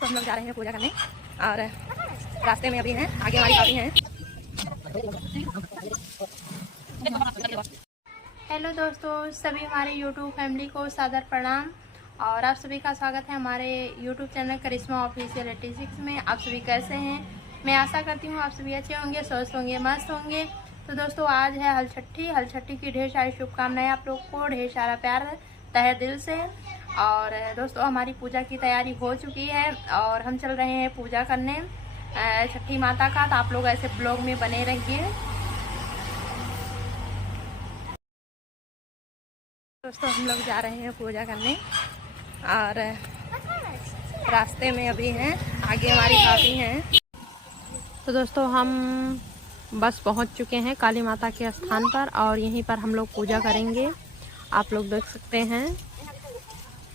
तो हम लोग जा रहे हैं पूजा करने और रास्ते में अभी हैं, आगे हमारी भाभी हैं। हेलो दोस्तों, सभी हमारे YouTube फैमिली को सादर प्रणाम और आप सभी का स्वागत है हमारे YouTube चैनल करिश्मा ऑफिशियल 86 में। आप सभी कैसे हैं? मैं आशा करती हूँ आप सभी अच्छे होंगे, स्वस्थ होंगे, मस्त होंगे। तो दोस्तों आज है हलछट्टी की ढेर सारी शुभकामनाएं आप लोग को, ढेर सारा प्यार तहे दिल से। और दोस्तों हमारी पूजा की तैयारी हो चुकी है और हम चल रहे हैं पूजा करने छठी माता का। तो आप लोग ऐसे ब्लॉग में बने रहिए। दोस्तों हम लोग जा रहे हैं पूजा करने और रास्ते में अभी हैं, आगे हमारी भाभी हैं। तो दोस्तों हम बस पहुंच चुके हैं काली माता के स्थान पर और यहीं पर हम लोग पूजा करेंगे। आप लोग देख सकते हैं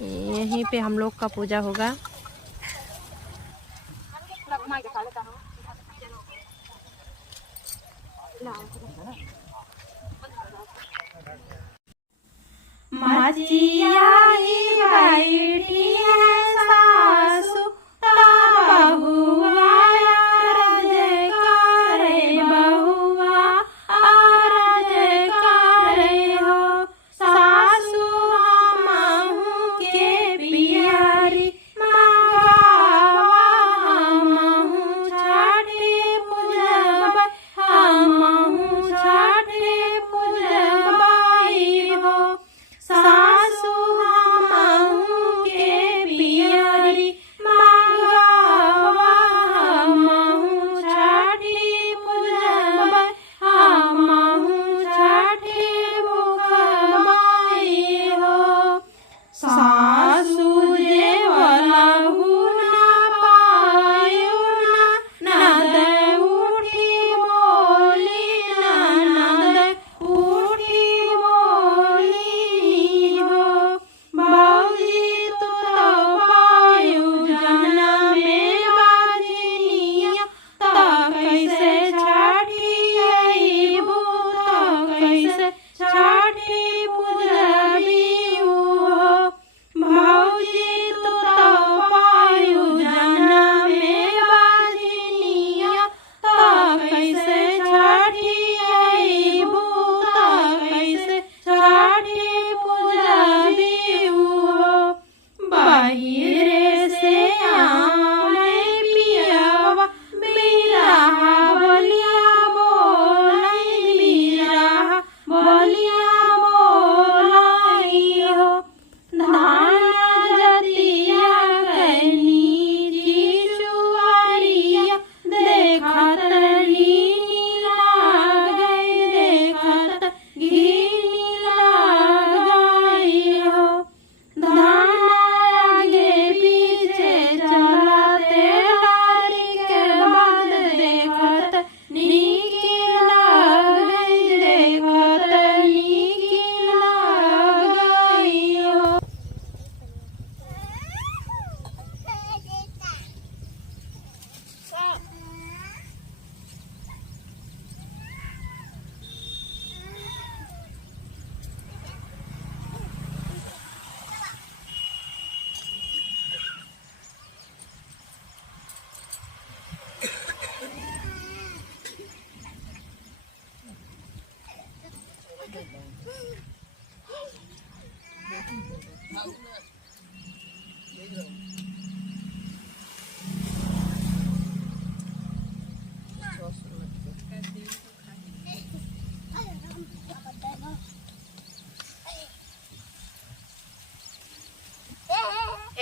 यहीं पे हम लोग का पूजा होगा। मचिया ही बैठी है सासु बहुआ रज करे बहुआ रज करे हो सासु हमहु के पियारी मंगावा हमहु छठी पूजब हमहु छठी पूजबाई हो सासु हमहु के पियरी मंगावा हमहु छठी पूजब हमहु छठी भूखबाई हो सासु जेवलहु न पायु ननद उठी बोली ननद उठी बोली हो बाबूजी तू तो पायु जन्म में बाजिनिया तो कैसे छठी अइबू तो कैसे छठी पूजबी हो बाबूजी तू तो पायु जन्म में बाजिनिया तो कैसे छठी अइबू तो कैसे छठी पूजबी हो बाहिरे से आमे पियवा बिरहा बलिया बोलाई बिरहा बलिया बोलाई हो धान जतिया गनी चुआरिया देखत नीला गई देखत घीला गई हो धान आगे पीछे चलते लारी के बाद देखत नीला गई देखत नीला गई हो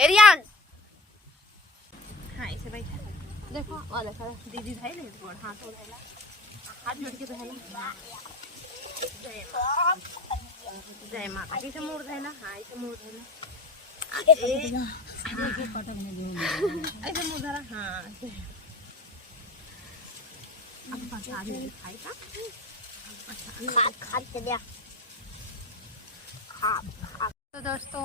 एरियान हाँ इसे बैठा देखो और देखो दीदी धाई ले तो हाथ तो धाइला हाथ जोड़ के धाइला जय माता की से मोड़ धाइला। हाँ इसे मोड़ धाइला ऐसे मोड़ धारा। हाँ अब पास आगे दिखाई था खा चलिया खा। तो दोस्तों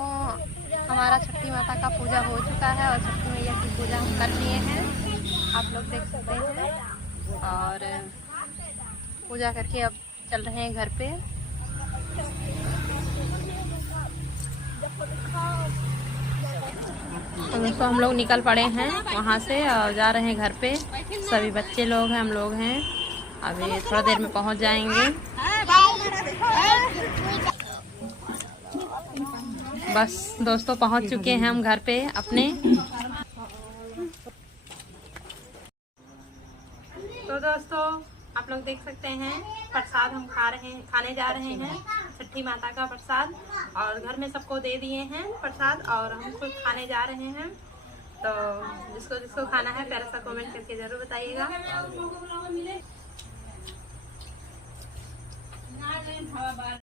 हमारा छठी माता का पूजा हो चुका है और छठी मैया की पूजा हम कर लिए हैं, आप लोग देख सकते हैं। और पूजा करके अब चल रहे हैं घर पे। तो दोस्तों हम लोग निकल पड़े हैं वहाँ से और जा रहे हैं घर पे। सभी बच्चे लोग हैं, हम लोग हैं, अभी थोड़ा देर में पहुँच जाएंगे। बस दोस्तों पहुँच चुके हैं हम घर पे अपने। तो दोस्तों आप लोग देख सकते हैं प्रसाद हम खाने जा रहे हैं, छठी माता का प्रसाद, और घर में सबको दे दिए हैं प्रसाद और हम खुद खाने जा रहे हैं। तो जिसको जिसको खाना है प्यारा सा कमेंट करके जरूर बताइएगा।